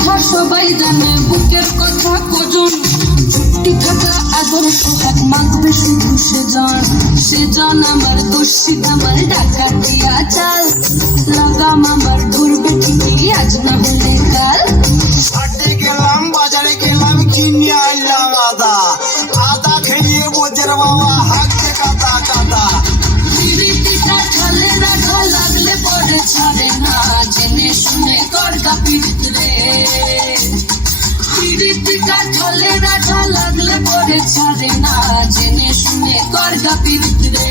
কথা সবাই জানে, বুকের কথা কজন ছুটি থাকা আদর সোহাগ মাখবে শুধু সেজন আমার দোষিত আমার ডাকাতিয়া চাল লাগাম আমার ধরবে ঠিকই আজ না হলে কাল। হাটে গেলাম বাজারে গেলাম কিনে আনলাম আদা, আদা খেয়ে বোঝের বাবা হাঁকতে কাদা কাদা। পিরিতিটা ঢালে রাখা লাগলে পরে ছাড়ে না, জেনে শুনে কর কাপিরিত রে। পিরিতিটা ঢালে রাখা লাগলে পরে ছাড়ে না, জেনে শুনে কর কাপিরিত রে।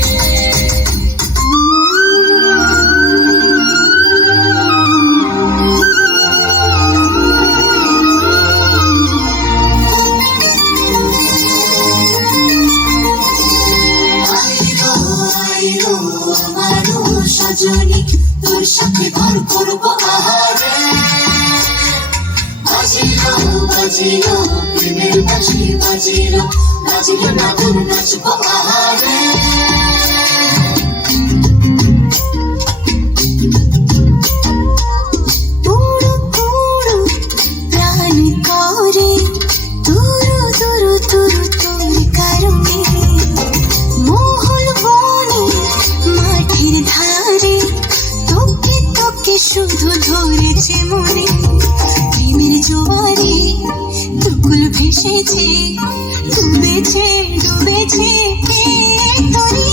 সজনী তোর সাথে ঘর করবো আহারে, বাজিলো বাজিলো প্রেমের বাজি বাজিলো, বাজিলো না তোর নাচবো আহারে। পুরো পুরো প্রাণ করে তুরু তুরু তুরু তোর কারণে, মহল বনে মাঠের ধারে তোকে তোকে শুধু ধরেছে মনে। প্রেমের জোয়ারে দুকুল ভেসেছে, ডুবেছে ডুবেছে তোরে।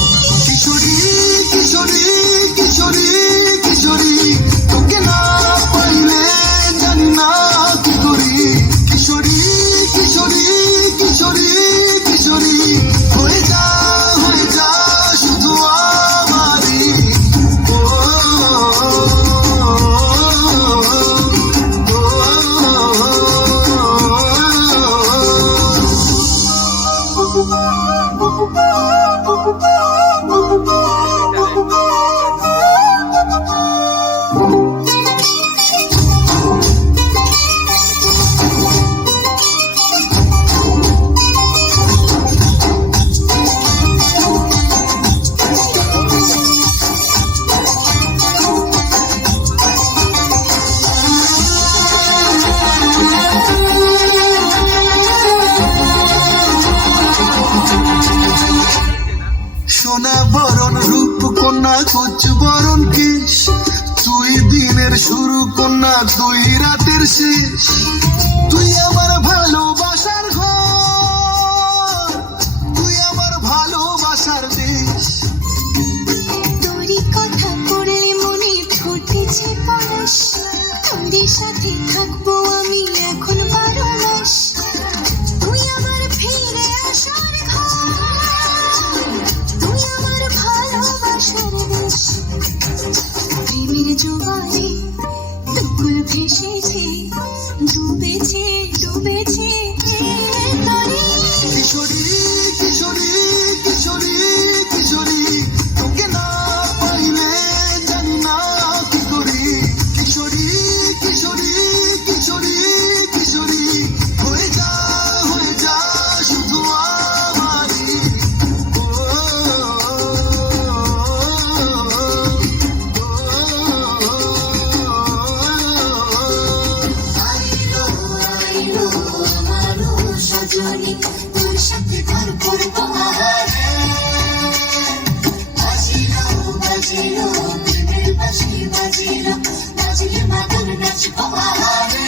কিশোরী কিশোরী কিশোরী কিশোরী তোকে না পাইলে জানি না কি করি। কিশোরী কিশোরী কিশোরী কিশোরী হয়ে যা শুধু আমারই। ও সোনা বরণ রূপ কন্যা কুচ বরণ কেশ, তুই দিনের শুরু কন্যা তুই রাতের শেষ। তুই আমার ভালোবাসার ঘর, তুই আমার ভালোবাসার দেশ। তোরই কথা পড়লে মনে ফুটেছে পরশ, তোরই সাথে থাকবো আমি এখন 12 মাস। তুই আমার ফিরে আসার ঘর, তুই আমার ভালোবাসার দেশ। প্রেমের জোয়ারে দুকুল ভেসেছে, ডুবেছে ডুবেছে তোরে। কিশোরী কিশোরী কিশোরী কিশোরী তোকে না পাইলে জানি না কি করি। কিশোরী কিশোরী কিশোরী কিশোরী হয়ে যা শুধু আমারই। আইলো আইলো আমারও সজনী তোর সাথে ঘর করবো আহারে, বাজিলো বাজিলো প্রেমের বাজি বাজিলো, বাজিলে মাদুর নাচবো আহারে।